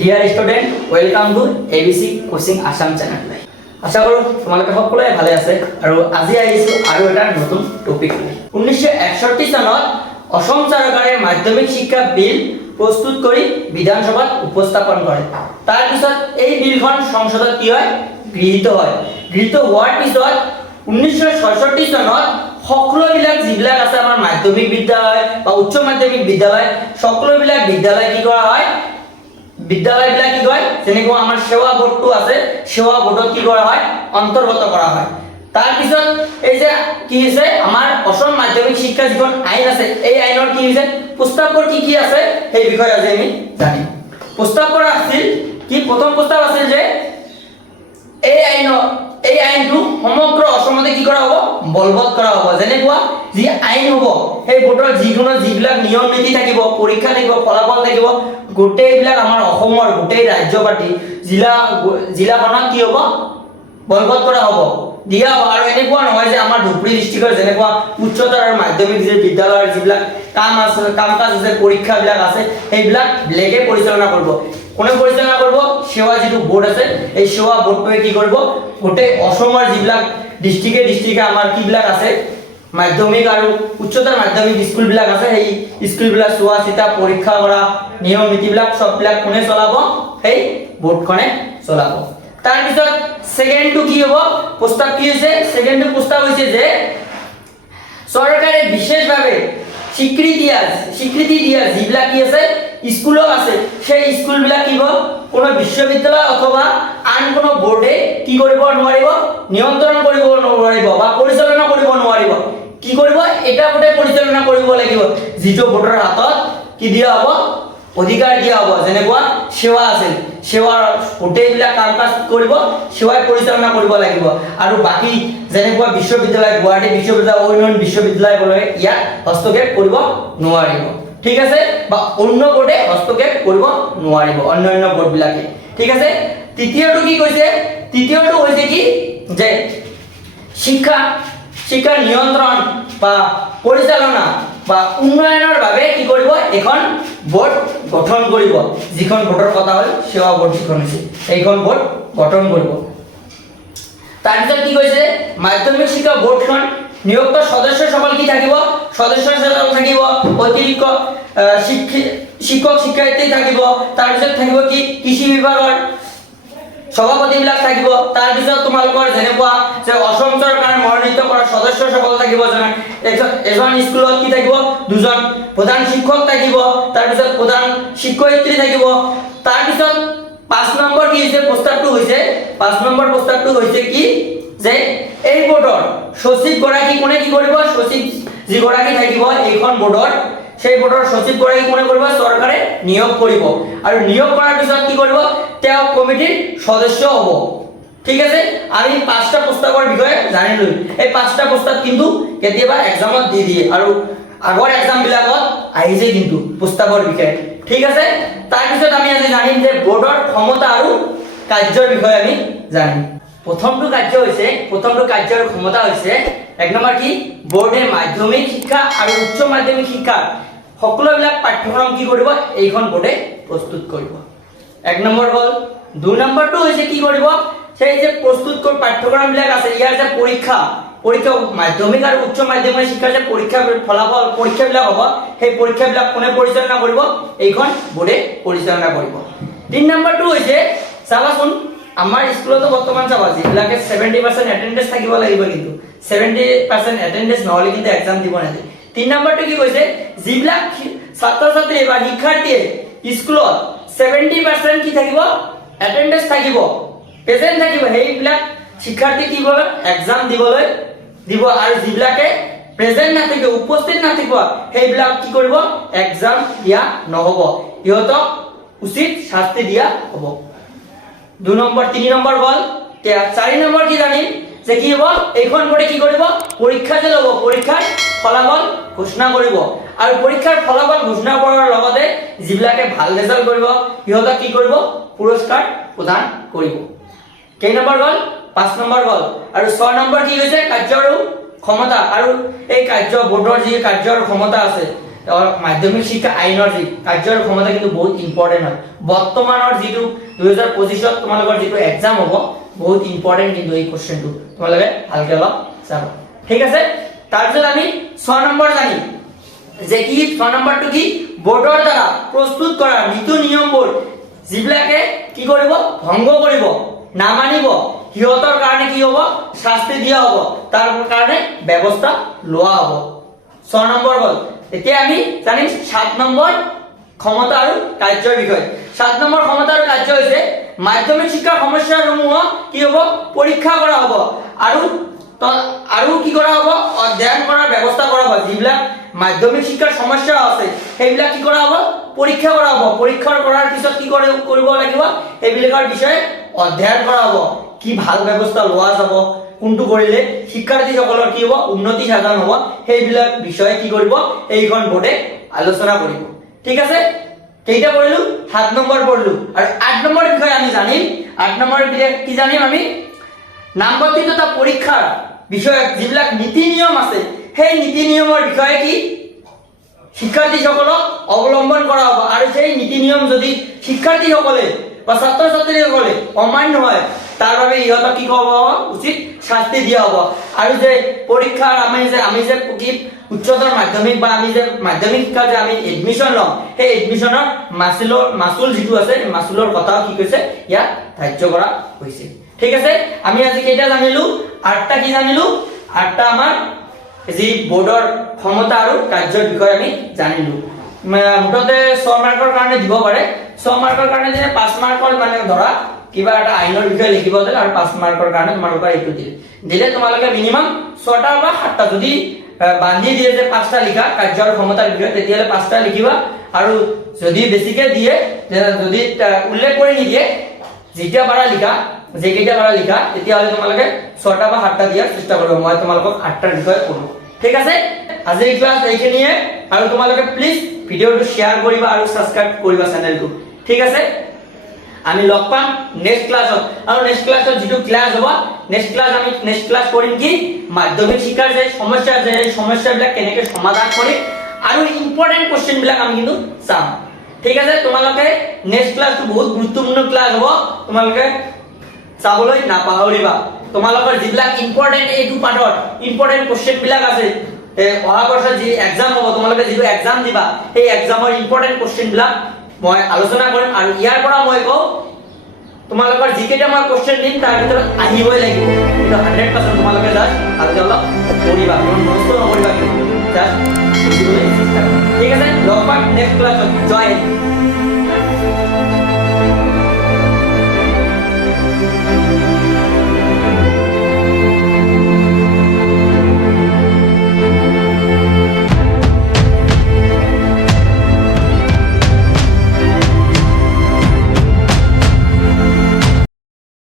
Dear student, welcome to ABC coaching Assam channel. আশা কৰো তোমালোকে সকলোৱে ভালে আছে আৰু আজি আহিছো আৰু এটা নতুন টপিক লৈ। 1961 চনত অসম চৰকাৰে মাধ্যমিক শিক্ষা বিল প্ৰস্তুত কৰি বিধানসভাত উপস্থাপন কৰে। তাৰ পিছত এই বিলখন সংসদত কি হয়, গৃহীত হয়। গৃহীত হোৱাৰ পিছত 1966 চনত সকলোবিলাক যিবিলাক আছে আমাৰ মাধ্যমিক বিদ্যালয় বা উচ্চ মাধ্যমিক বিদ্যালয়, সকলোবিলাক বিদ্যালয় কি কৰা হয়, বিদ্যালয়বিলাক কি কয়, যেনেকৈ আমাৰ সেৱা বোৰ্ডটো আছে, সেৱা বোৰ্ডত কি কৰা হয়, অন্তৰ্গত কৰা হয়। তাৰ পিছত এই যে কি হৈছে, আমাৰ অসম মাধ্যমিক শিক্ষা যিখন আইন আছে, এই আইনৰ কি হৈছে, প্ৰস্তাৱবোৰ কি আছে সেই বিষয়ে আজি আমি জানিম। প্ৰস্তাৱবোৰ আছিল কি, প্ৰথম প্ৰস্তাৱ আছিল যে এই আইনটো সমগ্ৰ অসমতে কি কৰা হ'ব, বলবৎ কৰা হ'ব। যেনেকুৱা যি আইন হ'ব, সেই বোৰ্ডৰ যিবিলাক নিয়ম নীতি থাকিব, পৰীক্ষা থাকিব, ফলাফল থাকিব, গোটেইবিলাক আমাৰ অসমৰ গোটেই ৰাজ্যপাতি জিলাখনত কি হ'ব, বলবৎ কৰা হ'ব, দিয়া হ'ব। আৰু এনেকুৱা নহয় যে আমাৰ ধুবুৰী ডিষ্ট্ৰিক্টৰ যেনেকুৱা উচ্চতৰ আৰু মাধ্যমিক যে বিদ্যালয়ৰ যিবিলাক কাম কাজ আছে, পৰীক্ষাবিলাক আছে, সেইবিলাক বেলেগে পৰিচালনা কৰিব। কোনে পৰিচালনা কৰিব? সেৱা যিটো বোৰ্ড আছে, এই সেৱা বোৰ্ডটোৱে কি কৰিব, গোটেই অসমৰ যিবিলাক ডিষ্ট্ৰিক্টে আমাৰ কিবিলাক আছে, মাধ্যমিক আৰু উচ্চতৰ মাধ্যমিক স্কুলবিলাক আছে, সেই স্কুলবিলাক চোৱা চিতা, পৰীক্ষা কৰা, নিয়ম নীতিবিলাক সববিলাক কোনে চলাব, সেই বোৰ্ডখনে চলাব। তাৰপিছত সেকেন্ডটো কি হ'ব, প্ৰস্তাৱ কি হৈছে, সেকেন্ডটো প্ৰস্তাৱ হৈছে যে চৰকাৰে বিশেষভাৱে স্বীকৃতি দিয়া যিবিলাক কি আছে স্কুলত আছে, সেই স্কুলবিলাক কি হ'ব, কোনো বিশ্ববিদ্যালয় অথবা আন কোনো বোৰ্ডে কি কৰিব নোৱাৰিব, নিয়ন্ত্ৰণ কৰিব নোৱাৰিব বা পৰিচালনা কৰিব নোৱাৰিব। কি কৰিব, এটা বোৰ্ডে পৰিচালনা কৰিব লাগিব, যিটো বোৰ্ডৰ হাতত কি দিয়া হ'ব, অধিকাৰ দিয়া হ'ব। যেনেকুৱা সেৱা আছিল, সেৱাৰ গোটেইবিলাক কাম কাজ কৰিব, সেৱাই পৰিচালনা কৰিব লাগিব। আৰু বাকী যেনেকুৱা বিশ্ববিদ্যালয়, গুৱাহাটী বিশ্ববিদ্যালয়, অন্যান্য বিশ্ববিদ্যালয়বোৰে ইয়াত হস্তক্ষেপ কৰিব নোৱাৰিব, ঠিক আছে, বা অন্য বোৰ্ডে হস্তক্ষেপ কৰিব নোৱাৰিব, অন্যান্য বোৰ্ডবিলাকে, ঠিক আছে। তৃতীয়টো কি কৈছে, তৃতীয়টো হৈছে কি যে শিক্ষা নিয়ন্ত্ৰণ বা পৰিচালনা বা উন্নয়নৰ বাবে কি কৰিব, এখন বোৰ্ড গঠন কৰিব। যিখন বোৰ্ডৰ কথা হ'ল সেৱা বোৰ্ড, যিখন হৈছে এইখন বোৰ্ড গঠন কৰিব। তাৰপিছত কি কৈছে, মাধ্যমিক শিক্ষা বোৰ্ডখন নিয়োক্ত সদস্যসকল কি থাকিব, সদস্যসকল থাকিব অতিৰিক্ত শিক্ষক শিক্ষয়িত্ৰী থাকিব। তাৰপিছত থাকিব কি, কৃষি বিভাগৰ সভাপতিবিলাক থাকিব। তাৰপিছত তোমালোকৰ যেনেকুৱা যে অসম চৰকাৰ মনোনীত কৰা সদস্যসকল থাকিব, যেনে এজন স্কুলত কি থাকিব, দুজন প্ৰধান শিক্ষক থাকিব, তাৰপিছত প্ৰধান শিক্ষয়িত্ৰী থাকিব। তাৰপিছত 5 নম্বৰ কি হৈছে, প্ৰস্তাৱটো হৈছে কি যে এই বোৰ্ডৰ সচিব গৰাকী কোনে কি কৰিব, সচিব যিগৰাকী থাকিব এইখন বোৰ্ডৰ, সেই বোৰ্ডৰ সচিব গৰাকী কোনে কৰিব, চৰকাৰে নিয়োগ কৰিব। আৰু নিয়োগ কৰাৰ পিছত কি কৰিব, তেওঁ কমিটিৰ সদস্য হ'ব, ঠিক আছে। আমি 5টা প্ৰস্তাৱৰ বিষয়ে জানিলো। এই 5টা প্ৰস্তাৱ কিন্তু কেতিয়াবা এক্সামত দি দিয়ে আৰু আগৰ এক্সামবিলাকত আহিছে কিন্তু প্ৰস্তাৱৰ বিষয়ে, ঠিক আছে। তাৰপিছত আমি আজি জানিম যে বোৰ্ডৰ ক্ষমতা আৰু কাৰ্যৰ বিষয়ে আমি জানিম। প্ৰথমটো কাৰ্যৰ ক্ষমতা হৈছে, 1 নম্বৰ কি, বোৰ্ডে মাধ্যমিক শিক্ষা আৰু উচ্চ মাধ্যমিক শিক্ষা সকলোবিলাক পাঠ্যক্ৰম কি কৰিব, এইখন বোৰ্ডে প্ৰস্তুত কৰিব। 1 নম্বৰ হ'ল। 2 নম্বৰটো হৈছে কি কৰিব, সেই যে প্ৰস্তুত কৰা পাঠ্যক্ৰমবিলাক আছে, ইয়াৰ যে পৰীক্ষা মাধ্যমিক আৰু উচ্চ মাধ্যমিক শিক্ষাৰ যে পৰীক্ষাবিলাক হ'ব, সেই পৰীক্ষাবিলাক কোনে পৰিচালনা কৰিব, এইখন বোৰ্ডে পৰিচালনা কৰিব। 3 নম্বৰটো হৈছে, চাবাচোন আমাৰ স্কুলতো বৰ্তমান চাবা যিবিলাকে 70% এটেন্ডেন্স থাকিব লাগিব, কিন্তু 70% এটেন্ডেন্স নহলে কিন্তু এক্সাম দিব নাযায়। 3 নম্বৰটো কি কৈছে, যিবিলাক ছাত্ৰ ছাত্ৰী বা শিক্ষাৰ্থীয়ে স্কুলত 70% কি থাকিব, এটেন্ডেন্স থাকিব, প্ৰেজেন্ট থাকিব, সেইবিলাক শিক্ষাৰ্থী কি কৰিব, এক্সাম দিবলৈ দিব। আৰু যিবিলাকে প্ৰেজেন্ট নাথাকিব, উপস্থিত নাথাকিব, সেইবিলাক কি কৰিব, এক্সাম দিয়া নহ'ব, ইহঁতক উচিত শাস্তি দিয়া হ'ব। 2 নম্বৰ। 3 নম্বৰ হ'ল। 4 নম্বৰ কি জানিম যে কি হ'ব, এইখন বোৰ্ডে কি কৰিব, পৰীক্ষা যে ল'ব, পৰীক্ষাৰ ফলাফল ঘোষণা কৰিব। আৰু পৰীক্ষাৰ ফলাফল ঘোষণা কৰাৰ লগতে যিবিলাকে ভাল ৰেজাল্ট কৰিব সিহঁতক কি কৰিব, পুৰস্কাৰ প্ৰদান কৰিব। কেই নম্বৰ হ'ল, 5 নম্বৰ হ'ল। আৰু 6 নম্বৰ কি হৈছে, কাৰ্য আৰু ক্ষমতা। আৰু এই বোৰ্ডৰ যি কাৰ্য আৰু ক্ষমতা আছে, মাধ্যমিক শিক্ষা আইনৰ যি কাৰ্যৰ ক্ষমতা কিন্তু বহুত ইম্পৰ্টেন্ট হয় বৰ্তমানৰ যিটো 2025 তোমালোকৰ যিটো এক্সাম হ'ব বহুত ইম্পৰ্টেন্ট কিন্তু এই কোশ্চেনটো তোমালোকে ভালকে অলপ চাবা ঠিক আছে তাৰপিছত আমি 6 নম্বৰ জানিম যে কি 6 নম্বৰটো কি বোৰ্ডৰ দ্বাৰা প্ৰস্তুত কৰা নীতি নিয়মবোৰ যিবিলাকে কি কৰিব ভংগ কৰিব নামানিব সিহঁতৰ কাৰণে কি হ'ব শাস্তি দিয়া হ'ব তাৰ কাৰণে ব্যৱস্থা লোৱা হ'ব 6 নম্বৰ হ'ল এতিয়া আমি জানিম 7 নম্বৰ ক্ষমতা আৰু কাৰ্যৰ বিষয় 7 নম্বৰ ক্ষমতা আৰু কাৰ্য হৈছে মাধ্যমিক শিক্ষাৰ সমস্যাসমূহ কি হ'ব পৰীক্ষা কৰা হ'ব আৰু কি কৰা হ'ব অধ্যয়ন কৰাৰ ব্যৱস্থা কৰা হ'ব যিবিলাক মাধ্যমিক শিক্ষাৰ সমস্যা আছে সেইবিলাক কি কৰা হ'ব পৰীক্ষা কৰা হ'ব পৰীক্ষা কৰাৰ পিছত কি কৰিব লাগিব এইবিলাকৰ বিষয়ে অধ্যয়ন কৰা হ'ব কি ভাল ব্যৱস্থা লোৱা যাব কোনটো কৰিলে শিক্ষাৰ্থীসকলৰ কি হ'ব উন্নতি সাধন হ'ব সেইবিলাক বিষয়ে কি কৰিব এইখন বোৰ্ডে আলোচনা কৰিব ঠিক আছে কেইটা পঢ়িলো 7 নম্বৰ পঢ়িলো আৰু 8 নম্বৰ বিষয়ে আমি জানিম 8 নম্বৰ কি জানিম আমি নামগঠিত পৰীক্ষাৰ বিষয়ে যিবিলাক নীতি নিয়ম আছে সেই নীতি নিয়মৰ বিষয়ে কি শিক্ষাৰ্থীসকলক অৱলম্বন কৰা হ'ব আৰু সেই নীতি নিয়ম যদি শিক্ষাৰ্থীসকলে বা ছাত্ৰ ছাত্ৰীসকলে অমান্য হয় তাৰ বাবে ইহঁতক কি হ'ব উচিত শাস্তি দিয়া হ'ব আৰু যে পৰীক্ষাৰ আমি যে কি উচ্চতৰ মাধ্যমিক বা আমি যে মাধ্যমিক শিক্ষা যে আমি এডমিশন লম সেই এডমিশনৰ মাসুল যিটো আছে মাসুলৰ কথা কি কৈছে ইয়াত ধাৰ্য কৰা হৈছে ঠিক আছে আমি আজি কেইটা জানিলো 8টা কি জানিলো 8টা আমাৰ যি বোৰ্ডৰ ক্ষমতা আৰু কাৰ্যৰ বিষয়ে আমি জানিলো মুঠতে 6 মাৰ্কৰ কাৰণে দিব পাৰে 6 মাৰ্কৰ কাৰণে যে 5 মাৰ্কৰ মানে ধৰা কিবা এটা আইনৰ বিষয়ে লিখিব দিলে আৰু 5 মাৰ্কৰ কাৰণে তোমালোকৰ এইটো দিলে তোমালোকে মিনিমাম 6টা বা 7টা যদি বান্ধি দিয়ে যে 5টা লিখা কাৰ্যৰ ক্ষমতাৰ বিষয়ে তেতিয়ালে 5টা লিখিবা আৰু যদি বেছিকে দিয়ে যদি উল্লেখ কৰি নিদিয়ে যেতিয়া পাৰা লিখা যে কেইটা পাৰা লিখা তেতিয়ালে তোমালোকে 6টা বা 7টা দিয়াৰ চেষ্টা কৰিবা মই তোমালোকক 8টাৰ বিষয়ে ক'লো ঠিক আছে আজিৰ ক্লাস এইখিনিয়ে আৰু তোমালোকে প্লিজ ভিডিওটো শেয়াৰ কৰিবা আৰু সাবস্ক্ৰাইব কৰিবা চেনেলটো ঠিক আছে আমি লগ পাম নেক্সট ক্লাছত আৰু নেক্সট ক্লাছত যেটো ক্লাস হ'ব নেক্সট ক্লাস কৰিম কি মাধ্যমিক শিক্ষাৰ যে সমস্যাবিলাক কেনেকৈ সমাধান কৰিম আৰু ইম্পৰ্টেন্ট কোশ্চেন বিলাক আমি কিন্তু চাম ঠিক আছে তোমালোকে নেক্সট ক্লাসটো বহুত গুৰুত্বপূৰ্ণ ক্লাস হ'ব তোমালোকে চাবলৈ নাপাহৰিবা তোমালোকৰ যিবিলাক ইম্পৰ্টেন্ট এইটো পাৰ্টৰ ইম্পৰ্টেন্ট কোশ্চেন বিলাক আছে অহা বছৰ যি এক্সাম হ'ব তোমালোকে যিটো এক্সাম দিবা সেই এক্সামৰ ইম্পৰ্টেন্ট কোশ্চেন বিলাক মই আলোচনা কৰিম আৰু ইয়াৰ পৰা মই কওঁ তোমালোকৰ যিকেইটা মই কোশ্চেন দিম তাৰ ভিতৰত আহিবই লাগিব এটা 100% তোমালোকে জাস্ট ভালকৈ অলপ পঢ়িবা মুখস্থ নকৰিবা জাস্ট ঠিক আছে লগ পাম নেক্সট ক্লাছত জয়